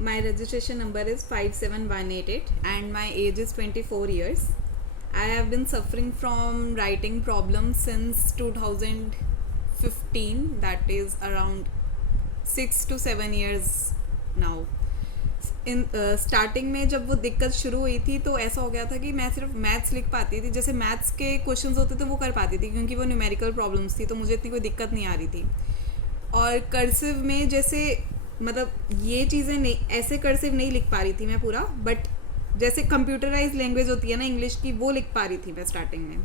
My registration number is 57188 and my age is 24 years. I have been suffering from writing problems since 2015, that is around 6 to 7 years now. In starting में जब वो दिक्कत शुरू हुई थी तो ऐसा हो गया था कि मैं सिर्फ मैथ्स लिख पाती थी, जैसे मैथ्स के क्वेश्चंस होते थे वो कर पाती थी क्योंकि वो न्यूमेरिकल प्रॉब्लम्स थी, तो मुझे इतनी कोई दिक्कत नहीं आ रही थी. और कर्सिव में जैसे मतलब ये चीज़ें नहीं, ऐसे कर्सिव नहीं लिख पा रही थी मैं पूरा, बट जैसे कंप्यूटराइज लैंग्वेज होती है ना इंग्लिश की, वो लिख पा रही थी मैं स्टार्टिंग में.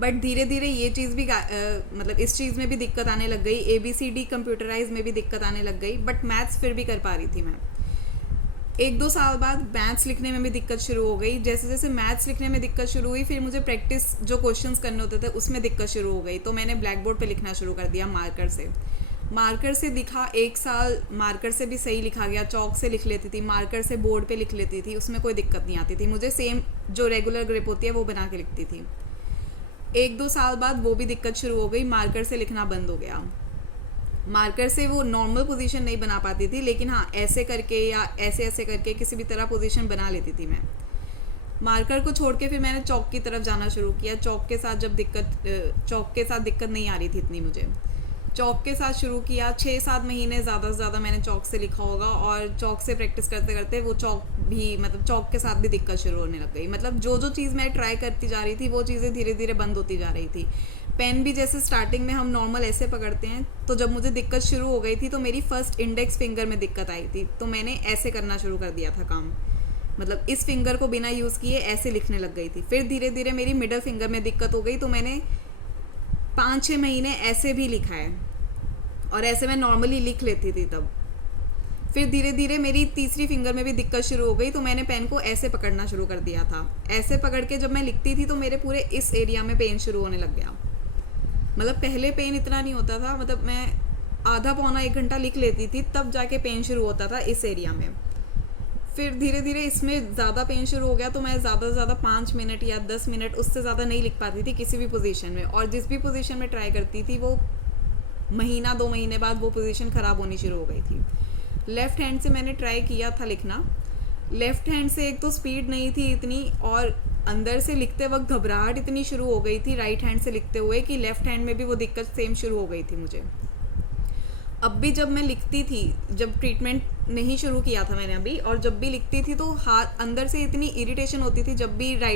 बट धीरे धीरे ये चीज़ भी मतलब इस चीज़ में भी दिक्कत आने लग गई, ABCD कंप्यूटराइज में भी दिक्कत आने लग गई, बट मैथ्स फिर भी कर पा रही थी मैं. 1-2 साल बाद मैथ्स लिखने में भी दिक्कत शुरू हो गई. जैसे जैसे मैथ्स लिखने में दिक्कत शुरू हुई, फिर मुझे प्रैक्टिस जो क्वेश्चंस करने होते थे उसमें दिक्कत शुरू हो गई, तो मैंने ब्लैक बोर्ड पर लिखना शुरू कर दिया मार्कर से लिखा. 1 साल मार्कर से भी सही लिखा गया, चौक से लिख लेती थी, मार्कर से बोर्ड पे लिख लेती थी, उसमें कोई दिक्कत नहीं आती थी मुझे. सेम जो रेगुलर ग्रिप होती है वो बना के लिखती थी. 1-2 साल बाद वो भी दिक्कत शुरू हो गई, मार्कर से लिखना बंद हो गया. मार्कर से वो नॉर्मल पोजीशन नहीं बना पाती थी, लेकिन हाँ ऐसे करके या ऐसे ऐसे करके किसी भी तरह पोजीशन बना लेती थी मैं. मार्कर को छोड़ के फिर मैंने चौक की तरफ जाना शुरू किया. चौक के साथ दिक्कत नहीं आ रही थी इतनी मुझे. चौक के साथ शुरू किया. 6-7 महीने ज़्यादा से ज़्यादा मैंने चौक से लिखा होगा, और चौक से प्रैक्टिस करते करते वो चौक भी मतलब चौक के साथ भी दिक्कत शुरू होने लग गई. मतलब जो चीज़ मैं ट्राई करती जा रही थी वो चीज़ें धीरे धीरे बंद होती जा रही थी. पेन भी जैसे स्टार्टिंग में हम नॉर्मल ऐसे पकड़ते हैं, तो जब मुझे दिक्कत शुरू हो गई थी तो मेरी फर्स्ट इंडेक्स फिंगर में दिक्कत आई थी, तो मैंने ऐसे करना शुरू कर दिया था काम. मतलब इस फिंगर को बिना यूज़ किए ऐसे लिखने लग गई थी. फिर धीरे धीरे मेरी मिडल फिंगर में दिक्कत हो गई, तो मैंने 5-6 महीने ऐसे भी लिखा है, और ऐसे मैं नॉर्मली लिख लेती थी तब. फिर धीरे धीरे मेरी तीसरी फिंगर में भी दिक्कत शुरू हो गई, तो मैंने पेन को ऐसे पकड़ना शुरू कर दिया था. ऐसे पकड़ के जब मैं लिखती थी तो मेरे पूरे इस एरिया में पेन शुरू होने लग गया. मतलब पहले पेन इतना नहीं होता था, मतलब मैं आधा पौना 1 घंटा लिख लेती थी तब जाके पेन शुरू होता था इस एरिया में. फिर धीरे धीरे इसमें ज़्यादा पेन शुरू हो गया, तो मैं ज़्यादा से ज़्यादा 5 मिनट या 10 मिनट, उससे ज़्यादा नहीं लिख पाती थी किसी भी पोजीशन में. और जिस भी पोजीशन में ट्राई करती थी वो महीना 2 महीने बाद वो पोजीशन ख़राब होनी शुरू हो गई थी. लेफ़्ट हैंड से मैंने ट्राई किया था लिखना. लेफ़्ट हैंड से एक तो स्पीड नहीं थी इतनी, और अंदर से लिखते वक्त घबराहट इतनी शुरू हो गई थी राइट हैंड से लिखते हुए कि लेफ़्ट हैंड में भी वो दिक्कत सेम शुरू हो गई थी मुझे. अब भी जब मैं लिखती थी, जब ट्रीटमेंट नहीं शुरू किया था मैंने अभी, और जब भी लिखती थी तो हाथ अंदर से इतनी इरिटेशन होती थी जब भी राइट